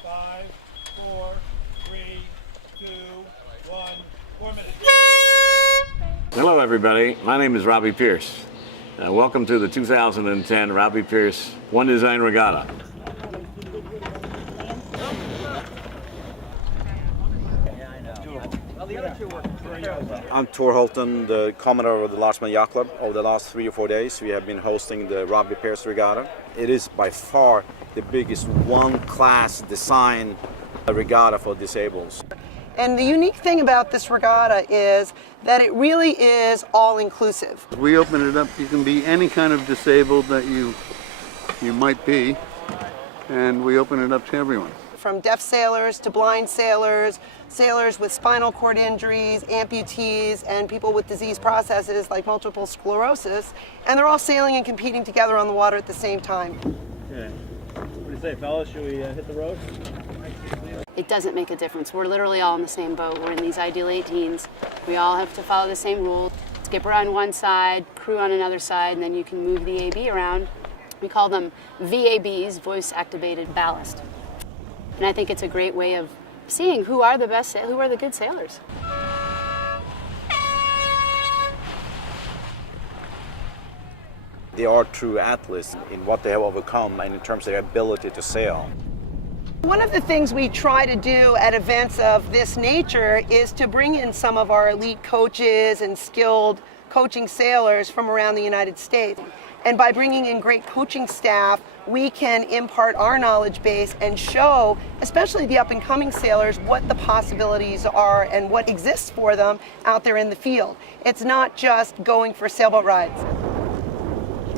5, 4, 3, 2, 1, 4 minutes. Hello everybody, my name is Robbie Pierce. Welcome to the 2010 Robbie Pierce One Design Regatta. I'm Tor Holtan, the Commodore of the Larchmont Yacht Club. Over the last 3 or 4 days, we have been hosting the Robbie Pierce Regatta. It is by far the biggest one-class design regatta for disabled. And the unique thing about this regatta is that it really is all-inclusive. We open it up, you can be any kind of disabled that you might be, and we open it up to everyone. From deaf sailors to blind sailors, sailors with spinal cord injuries, amputees, and people with disease processes like multiple sclerosis, and they're all sailing and competing together on the water at the same time. Okay. What do you say, fellas? Should we hit the road? It doesn't make a difference. We're literally all in the same boat. We're in these ideal 18s. We all have to follow the same rules. Skipper on one side, crew on another side, and then you can move the AB around. We call them VABs, voice activated ballast. And I think it's a great way of seeing who are the best, who are the good sailors. They are true athletes in what they have overcome and in terms of their ability to sail. One of the things we try to do at events of this nature is to bring in some of our elite coaches and skilled coaching sailors from around the United States. And by bringing in great coaching staff, we can impart our knowledge base and show, especially the up-and-coming sailors, what the possibilities are and what exists for them out there in the field. It's not just going for sailboat rides.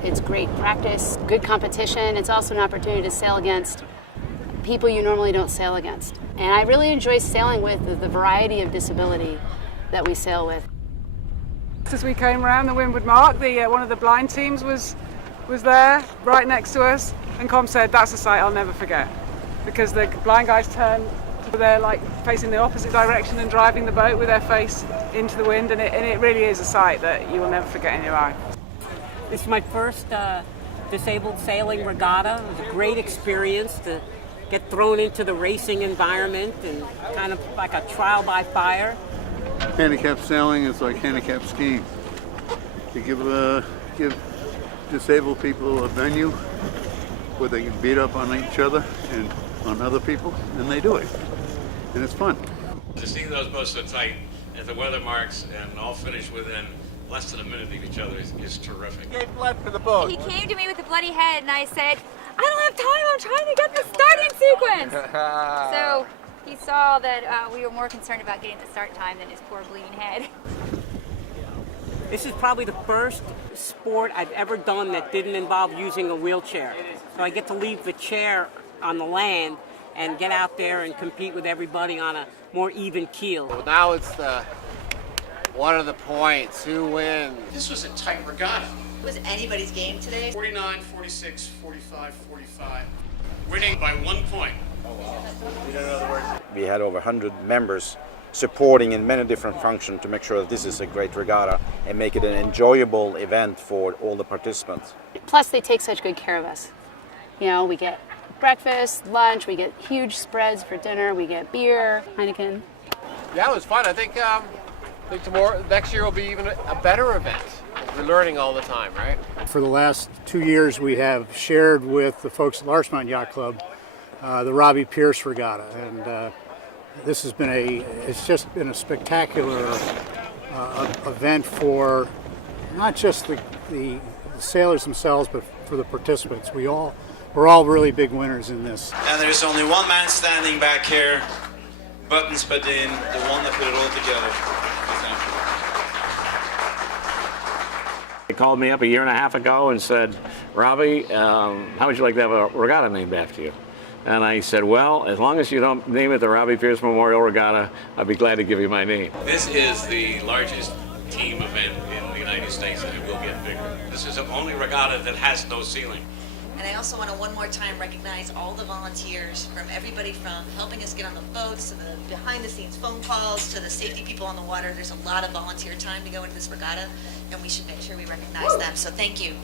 It's great practice, good competition. It's also an opportunity to sail against people you normally don't sail against. And I really enjoy sailing with the variety of disability that we sail with. As we came around the Windward Mark, one of the blind teams was there, right next to us, and Com said, "That's a sight I'll never forget," because the blind guys turned, they're like facing the opposite direction and driving the boat with their face into the wind, and it really is a sight that you will never forget in your life. This is my first disabled sailing regatta. It was a great experience to get thrown into the racing environment and kind of like a trial by fire. Handicap sailing is like handicap skiing. To give disabled people a venue where they can beat up on each other and on other people, and they do it. And it's fun. To see those boats so tight at the weather marks and all finish within less than a minute of each other is terrific. Gave blood for the boat. He came to me with a bloody head, and I said, "I don't have time, I'm trying to get the starting sequence." So he saw that we were more concerned about getting the start time than his poor bleeding head. This is probably the first sport I've ever done that didn't involve using a wheelchair. So I get to leave the chair on the land and get out there and compete with everybody on a more even keel. Well, now it's one of the points, who wins. This was a tight regatta. It was anybody's game today. 49, 46, 45, 45. Winning by 1 point. We had over 100 members supporting in many different functions to make sure that this is a great regatta and make it an enjoyable event for all the participants. Plus, they take such good care of us. You know, we get breakfast, lunch, we get huge spreads for dinner, we get beer, Heineken. Yeah, it was fun. I think next year will be even a better event. We're learning all the time, right? For the last 2 years, we have shared with the folks at Larchmont Yacht Club the Robbie Pierce Regatta, and this has been it's just been a spectacular event for not just the sailors themselves, but for the participants. We're all really big winners in this. And there's only one man standing back here, buttons Badin, the one that put it all together. They called me up a year and a half ago and said, "Robbie, how would you like to have a regatta named after you?" And I said, "Well, as long as you don't name it the Robbie Pierce Memorial Regatta, I'd be glad to give you my name." This is the largest team event in the United States, and it will get bigger. This is the only regatta that has no ceiling. And I also want to one more time recognize all the volunteers, from everybody from helping us get on the boats to the behind the scenes phone calls to the safety people on the water. There's a lot of volunteer time to go into this regatta, and we should make sure we recognize them. So thank you.